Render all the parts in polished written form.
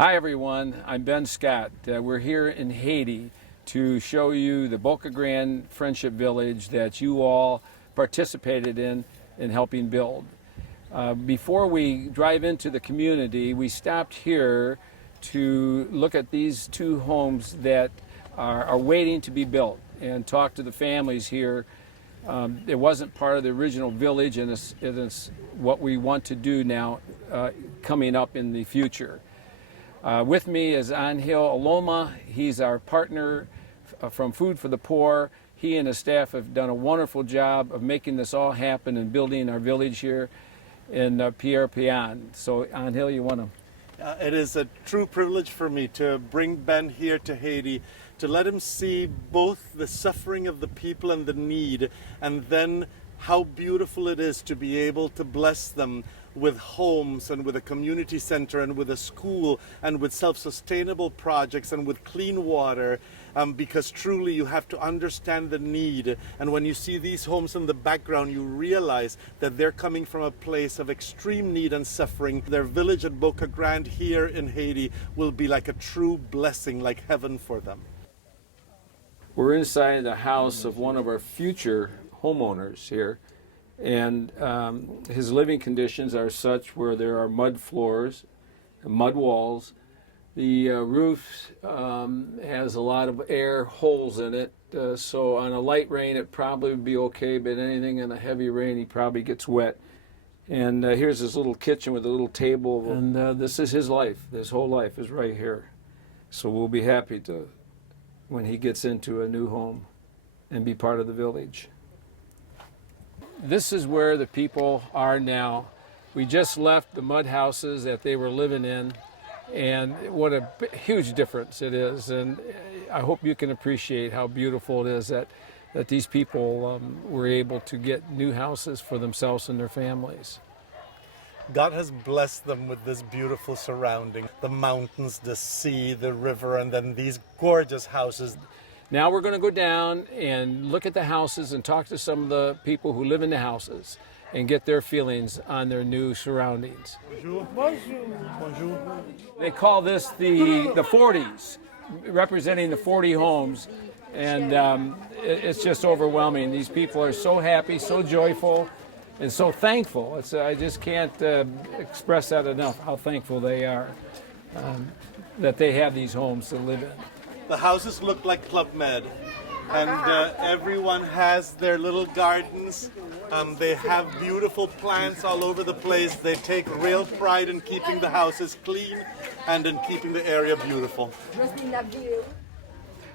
Hi everyone, I'm Ben Scott. We're here in Haiti to show you the Boca Grande Friendship Village that you all participated in helping build. Before we drive into the community, we stopped here to look at these two homes that are waiting to be built and talk to the families here. It wasn't part of the original village, and it's what we want to do now coming up in the future. With me is Angel Aloma. He's our partner from Food for the Poor. He and his staff have done a wonderful job of making this all happen and building our village here in Pierre Pian. So Angel, you want to? It is a true privilege for me to bring Ben here to Haiti, to let him see both the suffering of the people and the need, and then how beautiful it is to be able to bless them with homes and with a community center and with a school and with self-sustainable projects and with clean water, because truly you have to understand the need. And when you see these homes in the background, you realize that they're coming from a place of extreme need and suffering. Their village at Boca Grande here in Haiti will be like a true blessing, like heaven for them. We're inside the house of one of our future homeowners here, and his living conditions are such where there are mud floors and mud walls. The roof has a lot of air holes in it, so on a light rain it probably would be okay, but anything in a heavy rain he probably gets wet. And here's his little kitchen with a little table, and this is his life. This whole life is right here. So we'll be happy to, when he gets into a new home, and be part of the village. This is where the people are now. We just left the mud houses that they were living in, and what a huge difference it is. And I hope you can appreciate how beautiful it is that these people were able to get new houses for themselves and their families. God has blessed them with this beautiful surrounding, the mountains, the sea, the river, and then these gorgeous houses. Now we're going to go down and look at the houses and talk to some of the people who live in the houses and get their feelings on their new surroundings. Bonjour. Bonjour. Bonjour. They call this the 40s, representing the 40 homes, and it's just overwhelming. These people are so happy, so joyful, and so thankful. I just can't express that enough, how thankful they are that they have these homes to live in. The houses look like Club Med, and everyone has their little gardens. They have beautiful plants all over the place. They take real pride in keeping the houses clean and in keeping the area beautiful.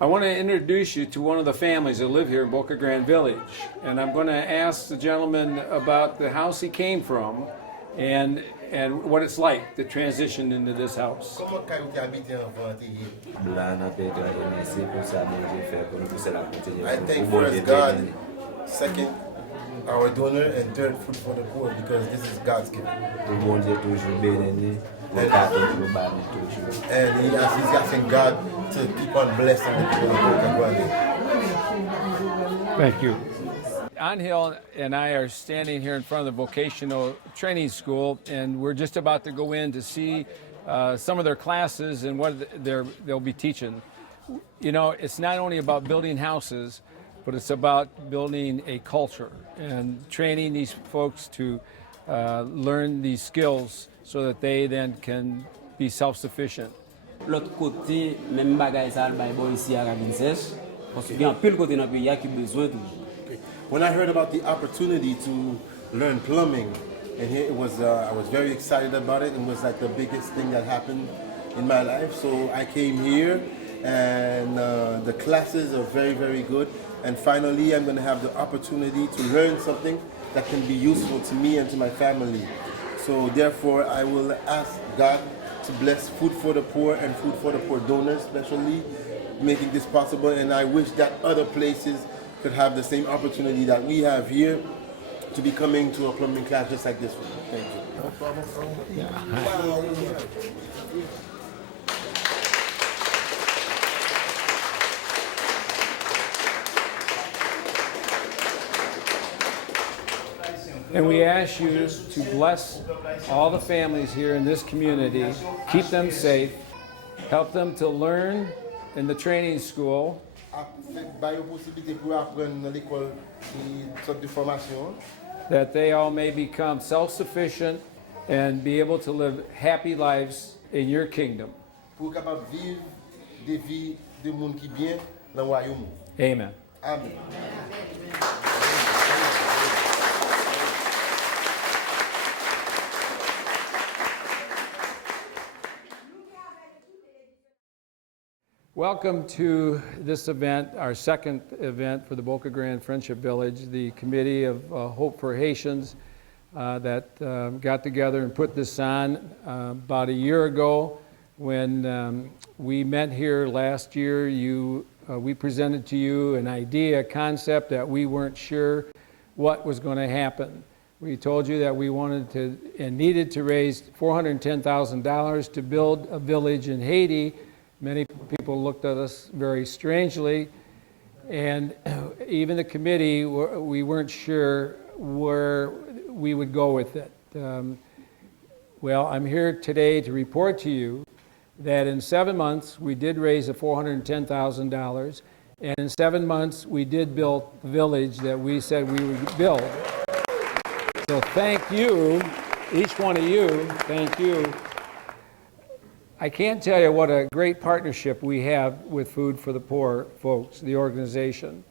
I want to introduce you to one of the families that live here in Boca Grande Village, and I'm going to ask the gentleman about the house he came from and what it's like to transition into this house. I thank first God, second our donor, and third Food for the Poor, because this is God's gift. And he's asking God to keep on blessing the people of Boca Grande. Thank you. Angel and I are standing here in front of the vocational training school, and we're just about to go in to see some of their classes and what they'll be teaching. You know, it's not only about building houses, but it's about building a culture and training these folks to learn these skills so that they then can be self-sufficient. L'autre côté, même bagage ça va bon ici à Rabinsès, parce qu'il y a un pile côté dans pays qui besoin tout. When I heard about the opportunity to learn plumbing, and here it was, I was very excited about it. It was like the biggest thing that happened in my life. So I came here, and the classes are very, very good. And finally, I'm going to have the opportunity to learn something that can be useful to me and to my family. So therefore, I will ask God to bless Food for the Poor and Food for the Poor donors, especially making this possible. And I wish that other places could have the same opportunity that we have here to be coming to a plumbing class just like this one. Thank you. No problem. And we ask you to bless all the families here in this community, keep them safe, Help them to learn in the training school Ba yo posibilite pou apren nan l'ekol sorte de formation. that they all may become self-sufficient and be able to live happy lives in your kingdom. Pour capable vivre des vies de monde qui bien dans le royaume. Amen. Amen. Welcome to this event, our second event for the Boca Grande Friendship Village, the Committee of Hope for Haitians that got together and put this on about a year ago. When we met here last year, we presented to you an idea, a concept that we weren't sure what was going to happen. We told you that we wanted to and needed to raise $410,000 to build a village in Haiti. Many people looked at us very strangely, and even the committee, we weren't sure where we would go with it. Well, I'm here today to report to you that in 7 months we did raise the $410,000, and in 7 months we did build the village that we said we would build. So thank you, each one of you, thank you. I can't tell you what a great partnership we have with Food for the Poor folks, the organization.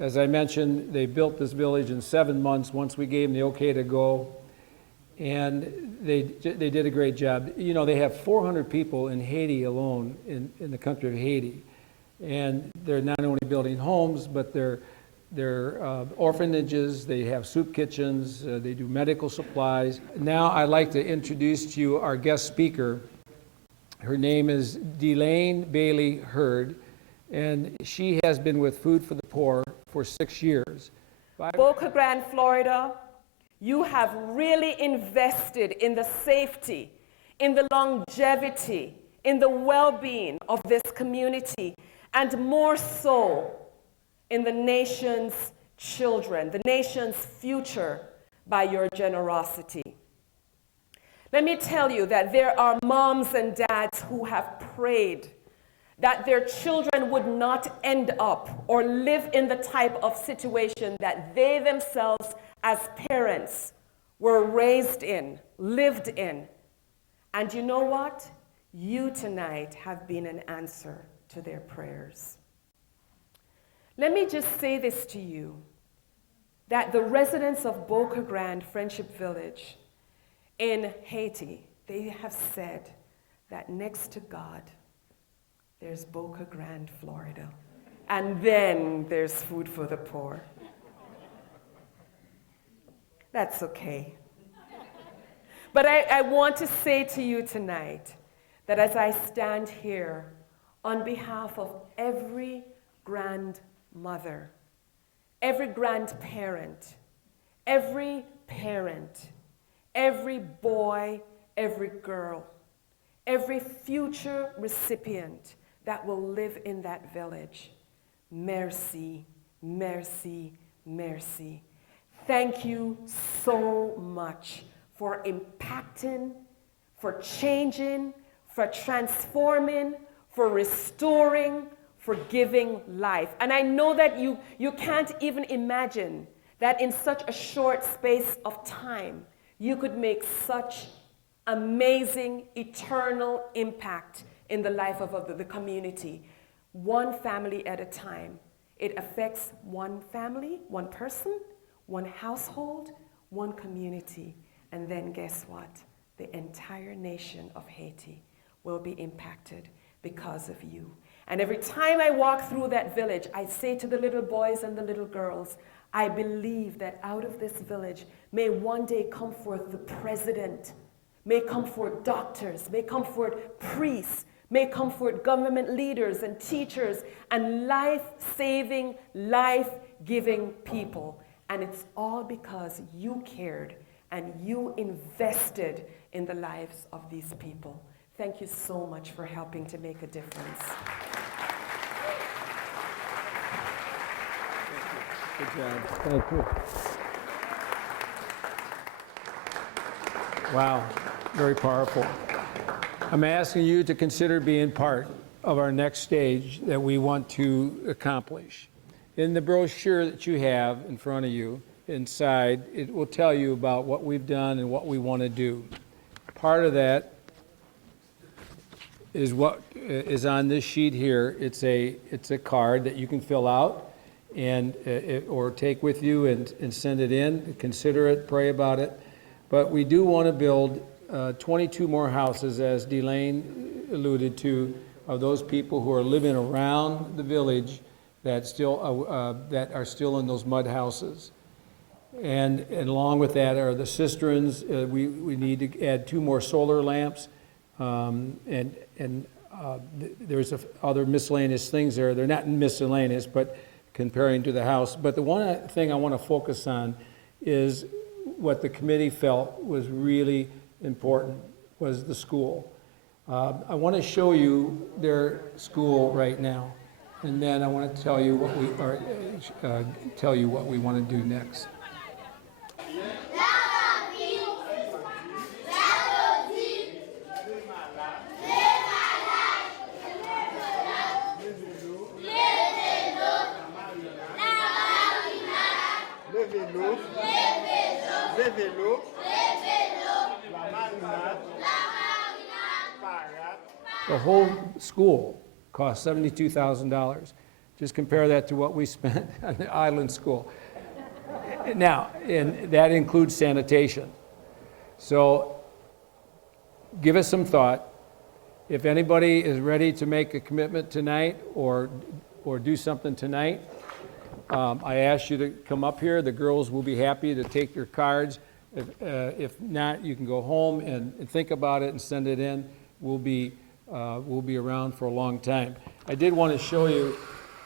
As I mentioned, they built this village in 7 months once we gave them the okay to go, and they did a great job. You know, they have 400 people in Haiti alone, in the country of Haiti, and they're not only building homes, but they're orphanages, they have soup kitchens, they do medical supplies. Now I'd like to introduce to you our guest speaker. Her name is Delane Bailey Hurd, and she has been with Food for the Poor for 6 years. Boca Grande, Florida, you have really invested in the safety, in the longevity, in the well-being of this community, and more so in the nation's children, the nation's future, by your generosity. Let me tell you that there are moms and dads who have prayed that their children would not end up or live in the type of situation that they themselves as parents were raised in, lived in. And you know what? You tonight have been an answer to their prayers. Let me just say this to you, that the residents of Boca Grande Friendship Village in Haiti, they have said that next to God, there's Boca Grande, Florida, and then there's Food for the Poor. That's okay. But I want to say to you tonight that as I stand here on behalf of every grandmother, every grandparent, every parent, every boy, every girl, every future recipient that will live in that village, merci, merci, merci. Thank you so much for impacting, for changing, for transforming, for restoring, for giving life. And I know that you can't even imagine that in such a short space of time, you could make such amazing, eternal impact in the life of the community. One family at a time. It affects one family, one person, one household, one community. And then guess what? The entire nation of Haiti will be impacted because of you. And every time I walk through that village, I say to the little boys and the little girls, I believe that out of this village may one day come forth the president, may come forth doctors, may come forth priests, may come forth government leaders and teachers and life-saving, life-giving people. And it's all because you cared and you invested in the lives of these people. Thank you so much for helping to make a difference. Good job. Thank you. Wow, very powerful. I'm asking you to consider being part of our next stage that we want to accomplish. In the brochure that you have in front of you, inside, it will tell you about what we've done and what we want to do. Part of that is what is on this sheet here. It's a card that you can fill out and or take with you and send it in. Consider it, pray about it. But we do want to build 22 more houses, as Delane alluded to, of those people who are living around the village that are still in those mud houses. And along with that are the cisterns. We need to add 2 more solar lamps, there's other miscellaneous things there. They're not miscellaneous, but comparing to the house. But the one thing I want to focus on is what the committee felt was really important, was the school. I want to show you their school right now, and then I want to tell you what we want to do next. The whole school cost $72,000. Just compare that to what we spent on the island school. Now, and that includes sanitation. So give us some thought. If anybody is ready to make a commitment tonight or do something tonight, I ask you to come up here. The girls will be happy to take your cards. If not, you can go home and think about it and send it in. We'll be around for a long time. I did want to show you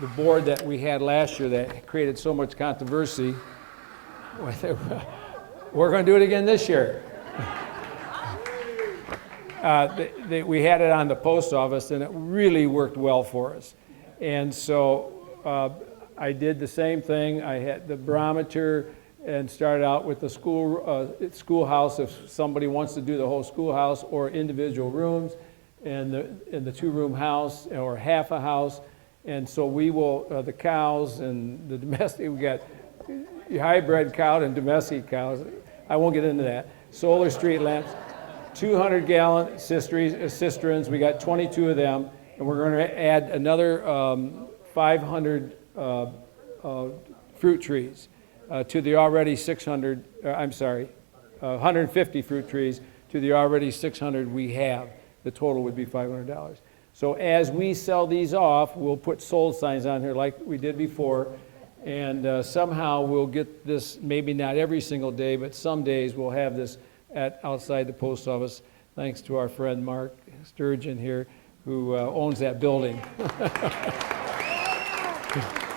the board that we had last year that created so much controversy. We're going to do it again this year. We had it on the post office, and it really worked well for us. And so I did the same thing. I had the barometer and started out with the schoolhouse, if somebody wants to do the whole schoolhouse, or individual rooms, and the 2-room house or half a house. And so we will, the cows and the domestic, we got hybrid cow and domestic cows. I won't get into that. Solar street lamps, 200-gallon cisterns. We got 22 of them, and we're going to add another 500 fruit trees to the already 150 fruit trees to the already 600 we have. The total would be $500. So as we sell these off, we'll put sold signs on here like we did before, and somehow we'll get this, maybe not every single day, but some days we'll have this outside the post office, thanks to our friend Mark Sturgeon here, who owns that building.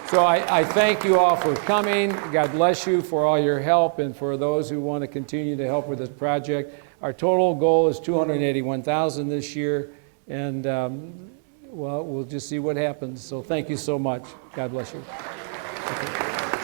So I thank you all for coming. God bless you for all your help, and for those who want to continue to help with this project. Our total goal is $281,000 this year, and well, we'll just see what happens. So thank you so much. God bless you. Okay.